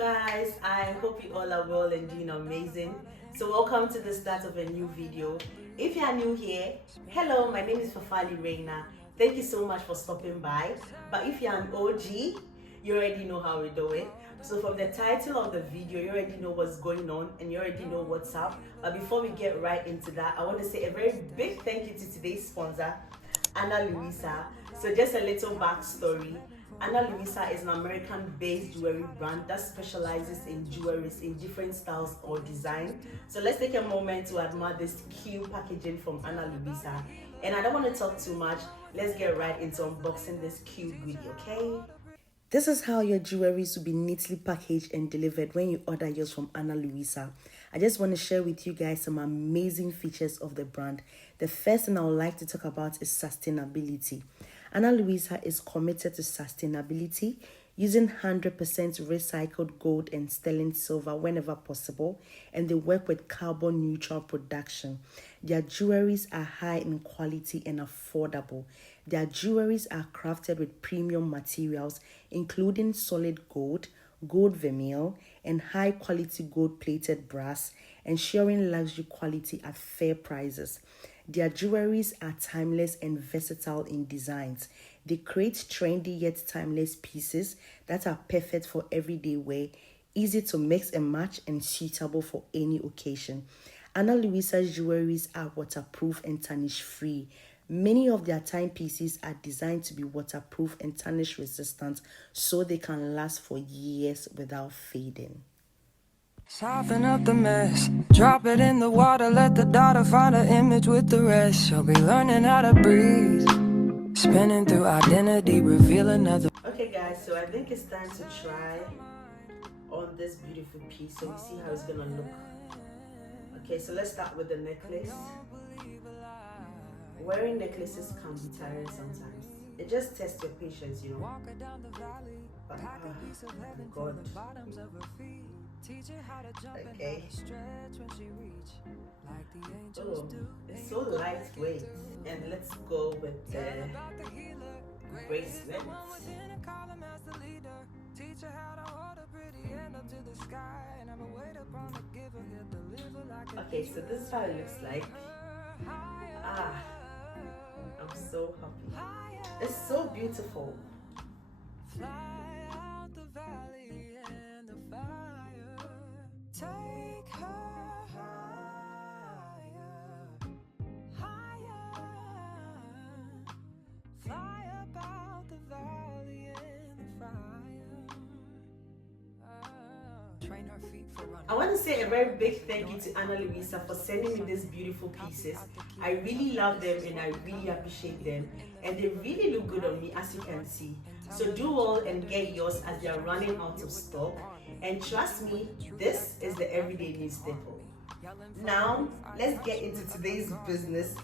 guys, I hope you all are well and doing amazing. So welcome to the start of a new video. If you are new here, hello, my name is Fafali Reina. Thank you so much for stopping by. But if you're an OG, you already know how we do it. So from the title of the video, you already know what's going on and you already know what's up. But before we get right into that, I want to say a very big thank you to today's sponsor, Ana Luisa. So just a little backstory. Ana Luisa is an American-based jewelry brand that specializes in jewelries in different styles or design. So let's take a moment to admire this cute packaging from Ana Luisa. And I don't want to talk too much. Let's get right into unboxing this cute goodie, okay? This is how your jewelries will be neatly packaged and delivered when you order yours from Ana Luisa. I just want to share with you guys some amazing features of the brand. The first thing I would like to talk about is sustainability. Ana Luisa is committed to sustainability, using 100% recycled gold and sterling silver whenever possible, and they work with carbon neutral production. Their jewelries are high in quality and affordable. Their jewelries are crafted with premium materials, including solid gold, gold vermeil, and high quality gold plated brass, ensuring luxury quality at fair prices. Their jewelries are timeless and versatile in designs. They create trendy yet timeless pieces that are perfect for everyday wear, easy to mix and match, and suitable for any occasion. Ana Luisa's jewelries are waterproof and tarnish free. Many of their timepieces are designed to be waterproof and tarnish resistant so they can last for years without fading. Soften up the mess, drop it in the water, let the daughter find her image with the rest. She'll be learning how to breathe, spinning through identity, reveal another. Okay guys, so I think it's time to try on this beautiful piece so we see how it's gonna look. Okay, so let's start with the necklace. Wearing necklaces can be tiring sometimes. It just tests your patience, you know. But, God. Okay. Oh, it's so lightweight. And let's go with the bracelet. Okay, so this is how it looks like. I'm so happy. It's so beautiful. I want to say a very big thank you to Ana Luisa for sending me these beautiful pieces. I really love them and I really appreciate them, and they really look good on me, as you can see. So do all and get yours as they are running out of stock, and trust me, this is the everyday news staple. Now let's get into today's business.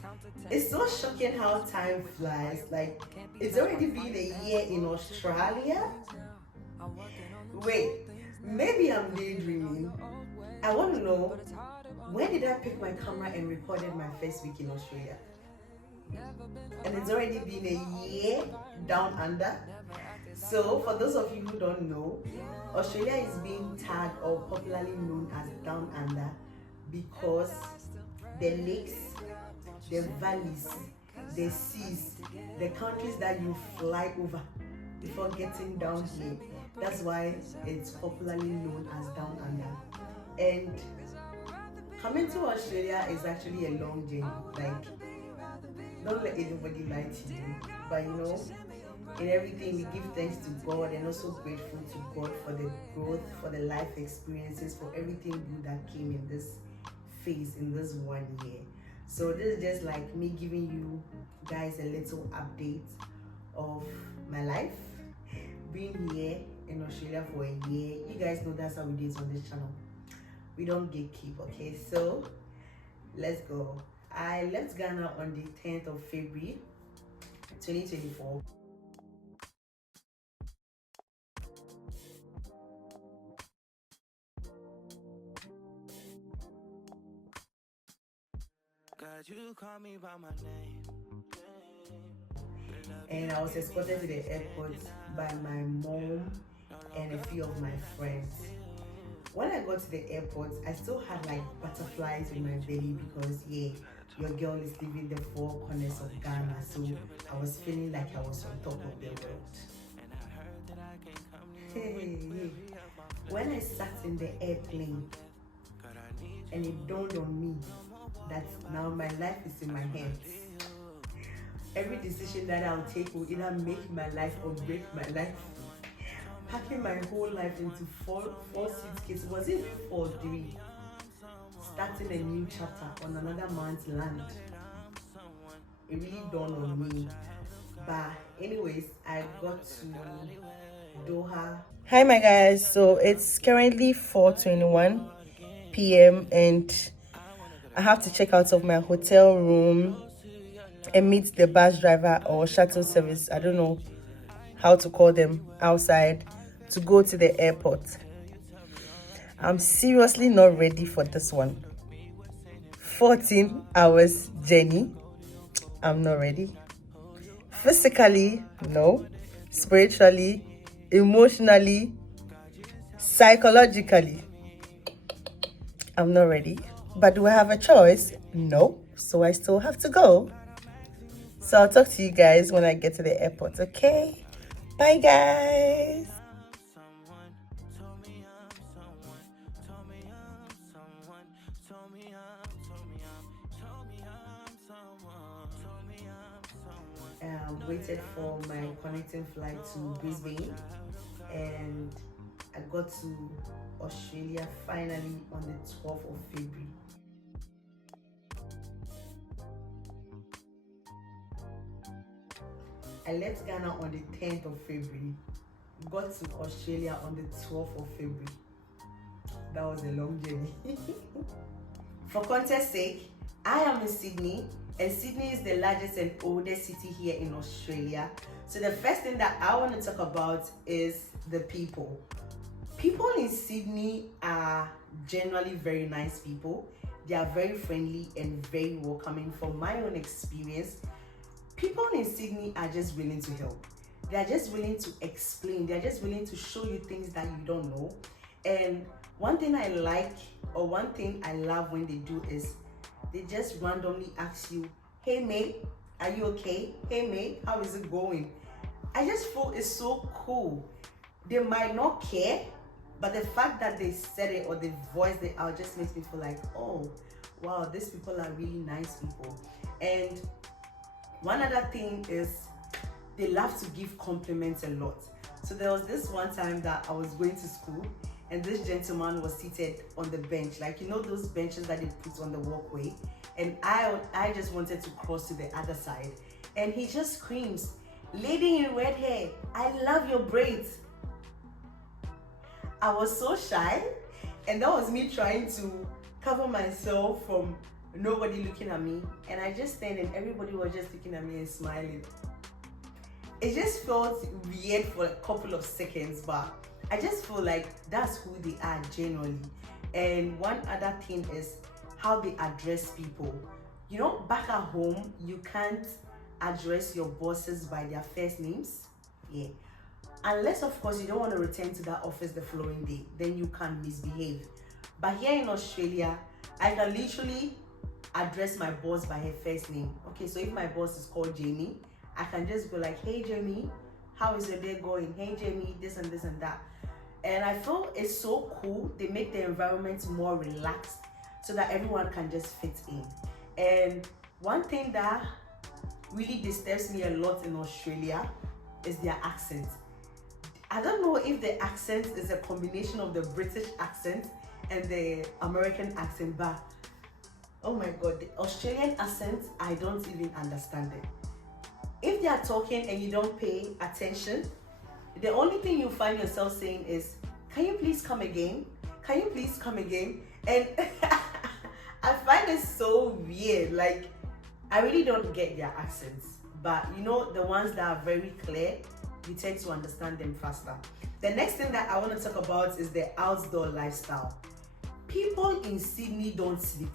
It's so shocking how time flies. Like, it's already been a year in Australia. Wait, maybe I'm daydreaming. I want to know, where did I pick my camera and recorded my first week in Australia? And it's already been a year down under. So for those of you who don't know, Australia is being tagged or popularly known as down under because the lakes, the valleys, the seas, the countries that you fly over before getting down here, that's why it's popularly known as down under. And coming to Australia is actually a long journey. Like, don't let anybody lie to you, but you know, in everything we give thanks to God and also grateful to God for the growth, for the life experiences, for everything good that came in this phase, in this 1 year. So this is just like me giving you guys a little update of my life, being here in Australia for a year. You guys know that's how we do it on this channel. We don't gatekeep, okay? So let's go. I left Ghana on the 10th of February 2024. You call me by my name. And I was escorted to the airport by my mom and a few of my friends. When I got to the airport, I still had like butterflies in my belly because yeah, your girl is leaving the four corners of Ghana, so I was feeling like I was on top of the world. Hey, when I sat in the airplane and it dawned on me that now my life is in my hands. Every decision that I'll take will either make my life or break my life. Packing my whole life into four suitcases, was it for three? Starting a new chapter on another man's land. It really dawned on me. But anyways, I got to Doha. Hi my guys, so it's currently 4:21 p.m. and I have to check out of my hotel room and meet the bus driver or shuttle service, I don't know how to call them, outside to go to the airport. I'm seriously not ready for this one. 14 hours journey. I'm not ready. Physically, no. Spiritually, emotionally, psychologically, I'm not ready. But do I have a choice? No. So I still have to go. So I'll talk to you guys when I get to the airport, okay? Bye, guys. Waited for my connecting flight to Brisbane, and I got to Australia finally on the 12th of February. I left Ghana on the 10th of February, got to Australia on the 12th of February. That was a long journey. For context sake, I am in Sydney, and Sydney is the largest and oldest city here in Australia. So the first thing that I want to talk about is the people. People in Sydney are generally very nice people. They are very friendly and very welcoming. From my own experience, people in Sydney are just willing to help. They are just willing to explain. They are just willing to show you things that you don't know. And one thing I like, or one thing I love when they do is they just randomly ask you, hey mate, are you okay? Hey mate, how is it going? I just feel it's so cool. They might not care, but the fact that they said it or they voiced it out just makes me feel like, oh, wow, these people are really nice people. And one other thing is they love to give compliments a lot. So there was this one time that I was going to school and this gentleman was seated on the bench, like, you know, those benches that they put on the walkway, and I just wanted to cross to the other side, and he just screams, lady in red hair, I love your braids. I was so shy, and that was me trying to cover myself from nobody looking at me, and I just stand and everybody was just looking at me and smiling. It just felt weird for a couple of seconds, but I just feel like that's who they are generally. And one other thing is how they address people. You know, back at home, you can't address your bosses by their first names. Yeah. Unless, of course, you don't want to return to that office the following day, then you can misbehave. But here in Australia, I can literally address my boss by her first name. Okay, so if my boss is called Jamie, I can just go like, hey Jamie, how is your day going? Hey Jamie, this and this and that. And I feel it's so cool. They make the environment more relaxed so that everyone can just fit in. And one thing that really disturbs me a lot in Australia is their accent. I don't know if the accent is a combination of the British accent and the American accent, but oh my god, the Australian accent, I don't even understand it. If they are talking and you don't pay attention, the only thing you find yourself saying is, can you please come again? Can you please come again? And I find it so weird. Like, I really don't get their accents. But you know, the ones that are very clear, you tend to understand them faster. The next thing that I want to talk about is the outdoor lifestyle. People in Sydney don't sleep.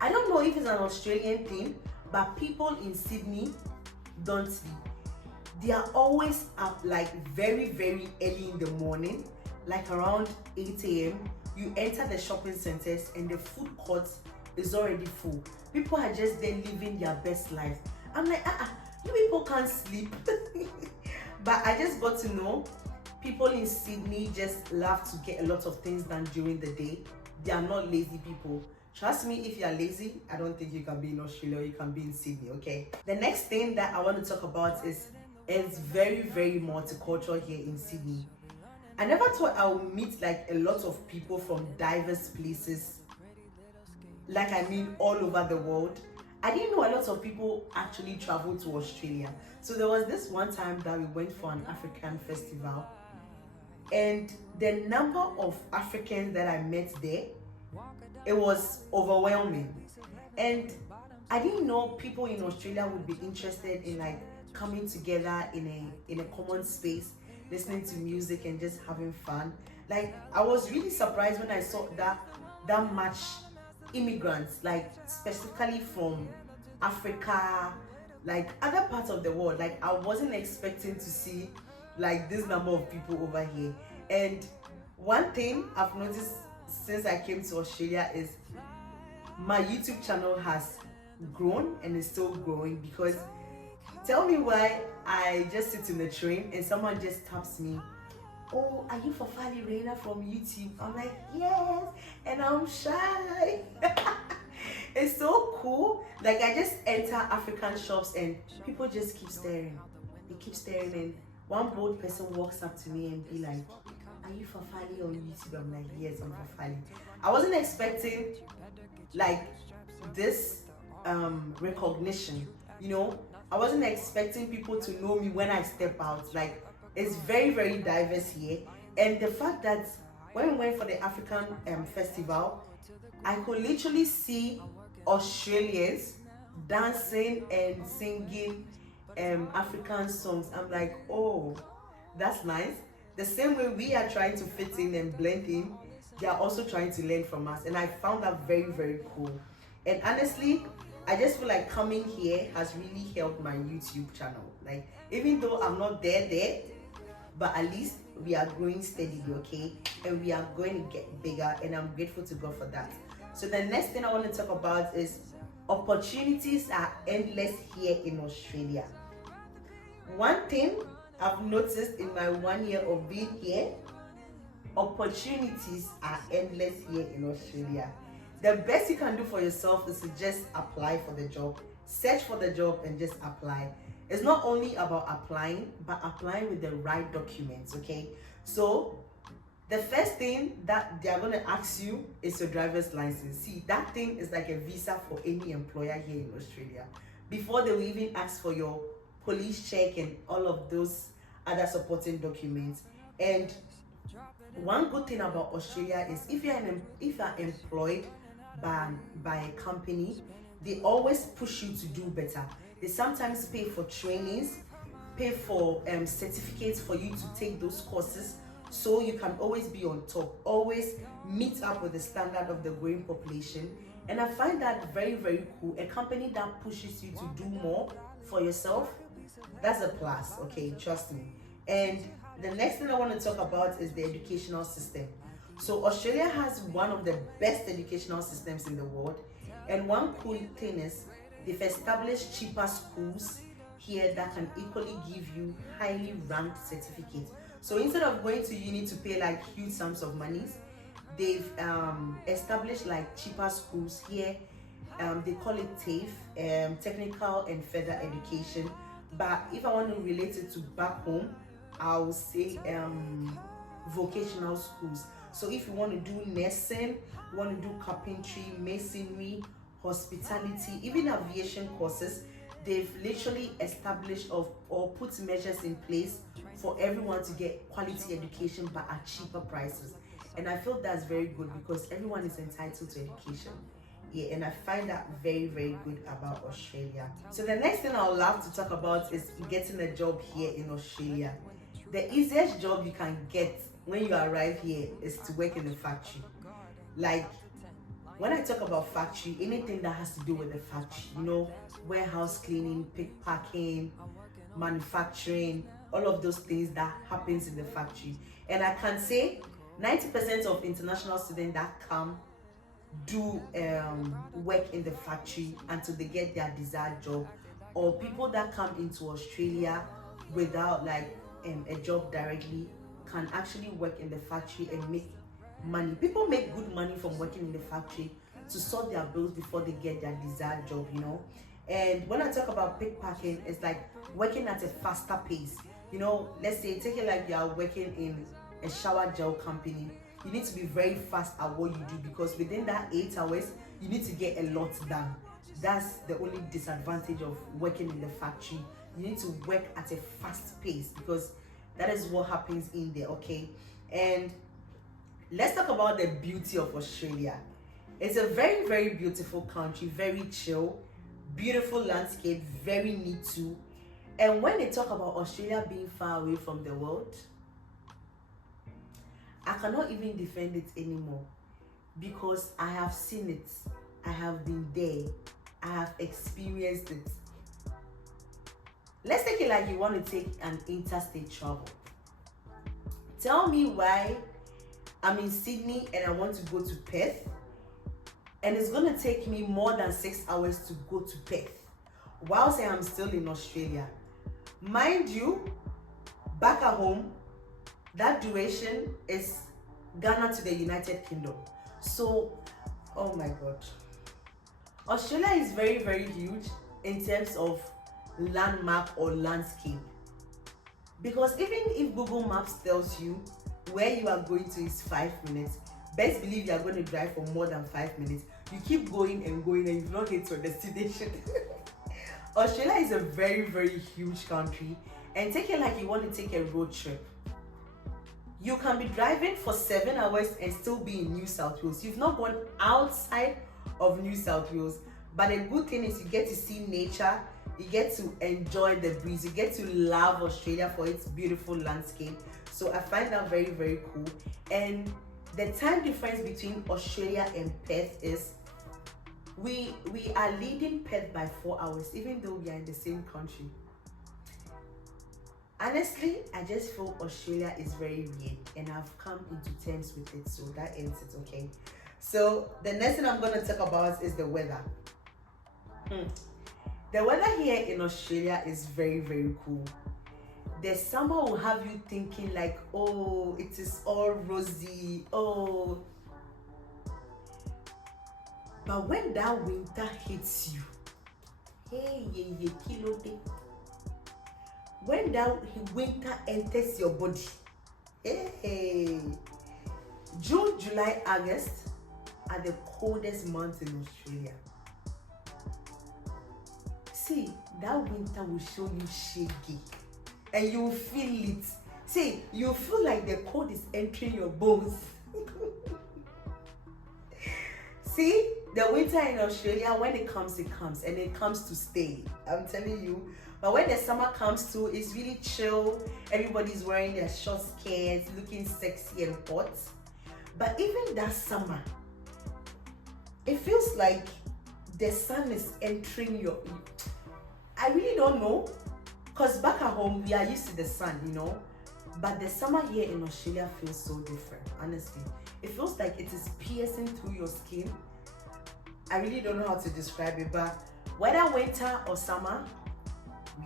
I don't know if it's an Australian thing, but people in Sydney don't sleep. They are always up like very, very early in the morning. like around 8 a.m., you enter the shopping centers and the food court is already full. People are just there living their best life. I'm like, you people can't sleep. But I just got to know people in Sydney just love to get a lot of things done during the day. They are not lazy people. Trust me, if you are lazy, I don't think you can be in Australia or you can be in Sydney, okay? The next thing that I want to talk about is it's very, very multicultural here in Sydney. I never thought I would meet like a lot of people from diverse places, like I mean all over the world. I didn't know a lot of people actually travel to Australia. So there was this one time that we went for an African festival, and the number of Africans that I met there, it was overwhelming. And I didn't know people in Australia would be interested in like coming together in a common space, listening to music and just having fun. Like I was really surprised when I saw that much immigrants, like specifically from Africa, like other parts of the world. Like I wasn't expecting to see like this number of people over here. And one thing I've noticed since I came to Australia is my YouTube channel has grown and is still growing, because tell me why I just sit in the train and someone just taps me, "Oh, are you Fafali Reina from YouTube?" I'm like, "Yes," and I'm shy. It's so cool. Like I just enter African shops and people just keep staring. They keep staring, and one bold person walks up to me and be like, "Are you Fafali on YouTube?" I'm like, "Yes, I'm Fafali." I wasn't expecting like this recognition, you know. I wasn't expecting people to know me when I step out. Like it's very, very diverse here. And the fact that when we went for the African festival, I could literally see Australians dancing and singing African songs. I'm like, oh, that's nice. The same way we are trying to fit in and blend in, they are also trying to learn from us. And I found that very, very cool. And honestly, I just feel like coming here has really helped my YouTube channel. Like, even though I'm not there, but at least we are growing steadily, okay? And we are going to get bigger, and I'm grateful to God for that. So the next thing I want to talk about is opportunities are endless here in Australia. One thing I've noticed in my 1 year of being here, opportunities are endless here in Australia. The best you can do for yourself is to just apply for the job, search for the job and just apply. It's not only about applying, but applying with the right documents, okay? So the first thing that they are going to ask you is your driver's license. See, that thing is like a visa for any employer here in Australia. Before they will even ask for your police check and all of those other supporting documents. And one good thing about Australia is if you are employed by a company, they always push you to do better. They sometimes pay for trainings, pay for certificates for you to take those courses, so you can always be on top, always meet up with the standard of the growing population. And I find that very, very cool. A company that pushes you to do more for yourself, that's a plus, okay? Trust me. And the next thing I want to talk about is the educational system. So Australia has one of the best educational systems in the world. And one cool thing is they've established cheaper schools here that can equally give you highly ranked certificates. So instead of going to uni to pay like huge sums of money, they've established like cheaper schools here. They call it TAFE, Technical and Further Education. But if I want to relate it to back home, I'll say vocational schools. So if you want to do nursing, you want to do carpentry, masonry, hospitality, even aviation courses, they've literally established or put measures in place for everyone to get quality education but at cheaper prices. And I feel that's very good because everyone is entitled to education. Yeah, and I find that very, very good about Australia. So the next thing I would love to talk about is getting a job here in Australia. The easiest job you can get when you arrive here is to work in a factory. Like, when I talk about factory, anything that has to do with the factory, you know, warehouse cleaning, pick packing, manufacturing, all of those things that happens in the factory. And I can say 90% of international students that come do work in the factory until they get their desired job, or people that come into Australia without like a job directly can actually work in the factory and make money. People make good money from working in the factory to sort their bills before they get their desired job, you know. And when I talk about pickpacking, it's like working at a faster pace. You know, let's say take it like you are working in a shower gel company. You need to be very fast at what you do, because within that 8 hours you need to get a lot done. That's the only disadvantage of working in the factory. You need to work at a fast pace because that is what happens in there, okay? And let's talk about the beauty of Australia. It's a very, very beautiful country, very chill, beautiful landscape, very neat too. And when they talk about Australia being far away from the world, I cannot even defend it anymore, because I have seen it, I have been there, I have experienced it. Let's take it like you want to take an interstate travel. Tell me why I'm in Sydney and I want to go to Perth, and it's going to take me more than 6 hours to go to Perth, whilst I am still in Australia. Mind you, back at home, that duration is Ghana to the United Kingdom. So, oh my God. Australia is very, very huge in terms of landmark or landscape. Because even if Google Maps tells you where you are going to is 5 minutes, best believe you are going to drive for more than 5 minutes. You keep going and going and you don't get to your destination. Australia is a very, very huge country, and take it like you want to take a road trip. You can be driving for 7 hours and still be in New South Wales. You've not gone outside of New South Wales, but the good thing is you get to see nature, you get to enjoy the breeze, you get to love Australia for its beautiful landscape. So I find that very, very cool. And the time difference between Australia and Perth is we are leading Perth by 4 hours, even though we are in the same country. Honestly, I just feel Australia is very weird, and I've come into terms with it, so that ends it, okay? So the next thing I'm going to talk about is the weather. The weather here in Australia is very, very cool. The summer will have you thinking like, oh, it is all rosy, oh. But when that winter hits you, hey, kilo day. When that winter enters your body, hey, June, July, August are the coldest months in Australia. See, that winter will show you shaggy, and you will feel it. See, you feel like the cold is entering your bones. See, the winter in Australia, when it comes, and it comes to stay. I'm telling you. But when the summer comes too, it's really chill. Everybody's wearing their short skirts, looking sexy and hot. But even that summer, it feels like the sun is entering your... I really don't know. Because back at home, we are used to the sun, you know. But the summer here in Australia feels so different, honestly. It feels like it is piercing through your skin. I really don't know how to describe it, but whether winter or summer,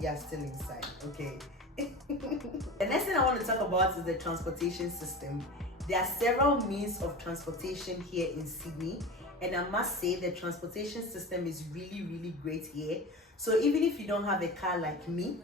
we are still inside, okay? The next thing I want to talk about is the transportation system. There are several means of transportation here in Sydney, and I must say the transportation system is really, really great here. So even if you don't have a car like me,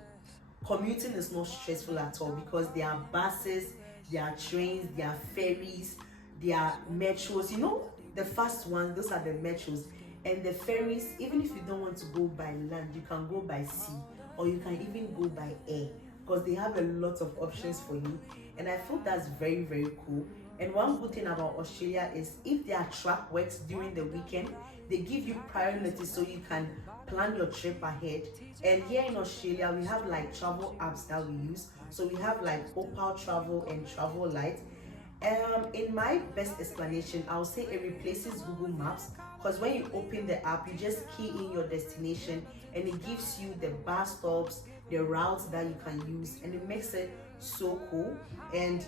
commuting is not stressful at all, because there are buses, there are trains, there are ferries, there are metros. You know, the fast ones, those are the metros. And the ferries, even if you don't want to go by land, you can go by sea, or you can even go by air, because they have a lot of options for you. And I feel that's very, very cool. And one good thing about Australia is if their track works during the weekend, they give you prior notice so you can plan your trip ahead. And here in Australia, we have like travel apps that we use. So we have like Opal Travel and Travel Light. In my best explanation, I'll say it replaces Google Maps, because when you open the app, you just key in your destination and it gives you the bus stops, the routes that you can use, and it makes it so cool. And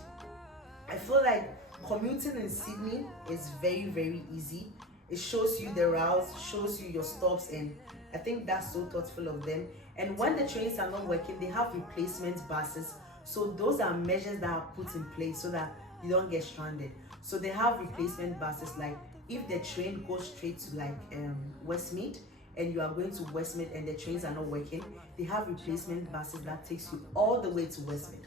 I feel like Commuting in Sydney is very, very easy. It shows you the routes, shows you your stops, and I think that's so thoughtful of them. And when the trains are not working, they have replacement buses. So those are measures that are put in place so that you don't get stranded. So they have replacement buses, like if the train goes straight to like Westmead, and you are going to Westmead and the trains are not working, they have replacement buses that takes you all the way to Westmead.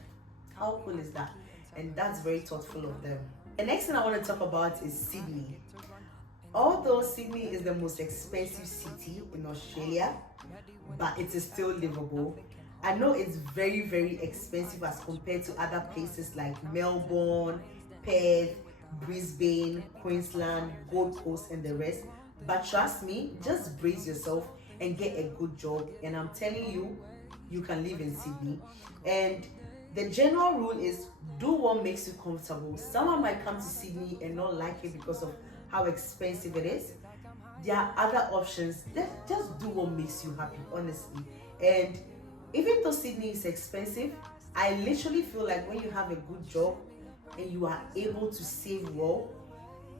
How cool is that? And that's very thoughtful of them. The next thing I want to talk about is Sydney. Although Sydney is the most expensive city in Australia, but it is still livable. I know it's very, very expensive as compared to other places like Melbourne, Perth, Brisbane, Queensland, Gold Coast, and the rest. But trust me, just brace yourself and get a good job. And I'm telling you, you can live in Sydney. And the general rule is do what makes you comfortable. Someone might come to Sydney and not like it because of how expensive it is. There are other options. Just do what makes you happy, honestly. And even though Sydney is expensive, I literally feel like when you have a good job and you are able to save well,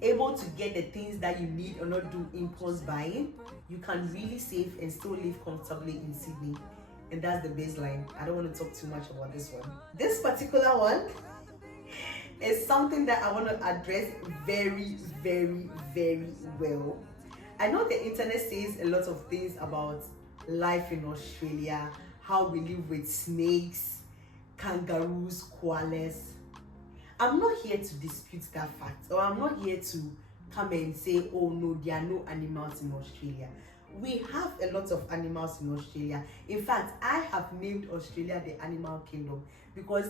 able to get the things that you need or not do impulse buying, you can really save and still live comfortably in Sydney. And that's the baseline. I don't want to talk too much about this one. This particular one is something that I want to address very, very, very well. I know the internet says a lot of things about life in Australia, how we live with snakes, kangaroos, koalas. I'm not here to dispute that fact, or I'm not here to come and say, oh no, there are no animals in Australia. We have a lot of animals in Australia. In fact, I have named Australia the animal kingdom because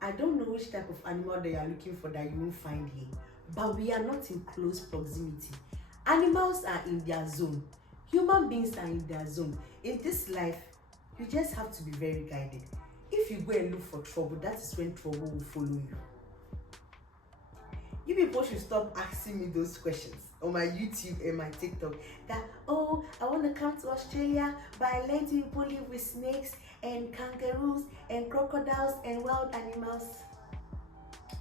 I don't know which type of animal they are looking for that you won't find here. But we are not in close proximity. Animals are in their zone. Human beings are in their zone. In this life, you just have to be very guided. If you go and look for trouble, that is when trouble will follow you. You people should stop asking me those questions on my YouTube and my TikTok that, oh, I want to come to Australia, but I learned people live with snakes and kangaroos and crocodiles and wild animals.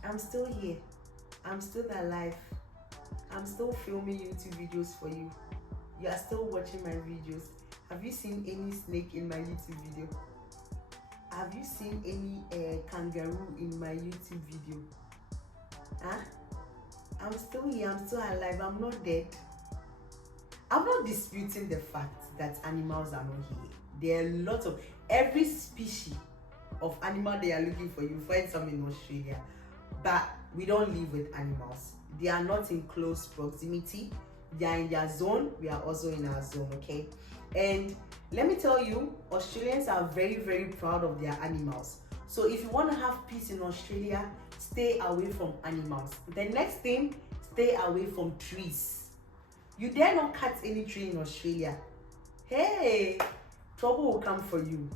I'm still here. I'm still alive. I'm still filming YouTube videos for you. You are still watching my videos. Have you seen any snake in my YouTube video? Have you seen any kangaroo in my YouTube video? Huh? I'm still here, I'm still alive, I'm not dead. I'm not disputing the fact that animals are not here. There are lots of, every species of animal they are looking for, you find some in Australia. But we don't live with animals. They are not in close proximity. They are in their zone, we are also in our zone, okay? And let me tell you, Australians are very, very proud of their animals. So if you want to have peace in Australia, stay away from animals. The next thing, stay away from trees. You dare not cut any tree in Australia. Hey, trouble will come for you.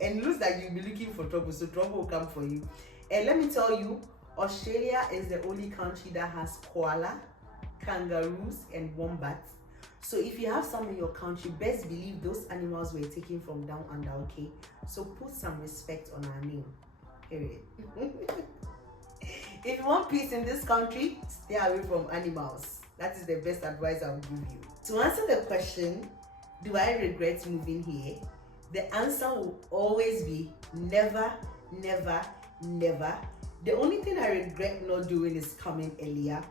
And it looks like you'll be looking for trouble, so trouble will come for you. And let me tell you, Australia is the only country that has koala, kangaroos, and wombats. So if you have some in your country, best believe those animals were taken from down under, okay? So put some respect on our name, period. If you want peace in this country, stay away from animals. That is the best advice I'll give you. To answer the question, do I regret moving here? The answer will always be never, never, never. The only thing I regret not doing is coming earlier,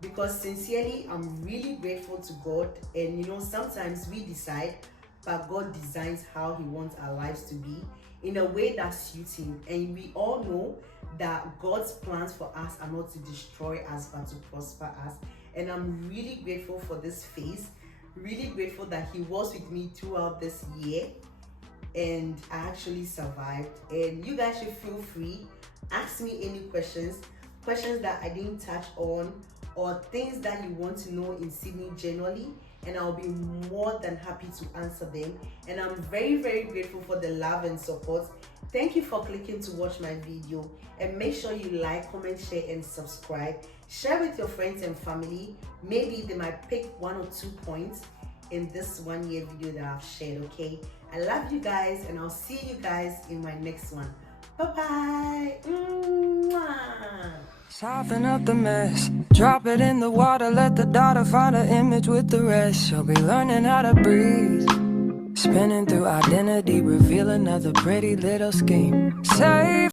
because sincerely, I'm really grateful to God. And you know, sometimes we decide, but God designs how He wants our lives to be in a way that suits Him. And we all know that God's plans for us are not to destroy us, but to prosper us. And I'm really grateful for this phase, really grateful that He was with me throughout this year, and I actually survived. And you guys should feel free, ask me any questions that I didn't touch on, or things that you want to know in Sydney generally, and I'll be more than happy to answer them. And I'm very, very grateful for the love and support. Thank you for clicking to watch my video, and make sure you like, comment, share, and subscribe. Share with your friends and family. Maybe they might pick 1 or 2 points in this 1 year video that I've shared, okay? I love you guys, and I'll see you guys in my next one. Bye-bye. Mwah. Soften up the mess, drop it in the water, let the daughter find her image with the rest. She'll be learning how to breathe, spinning through identity, reveal another pretty little scheme. Safe.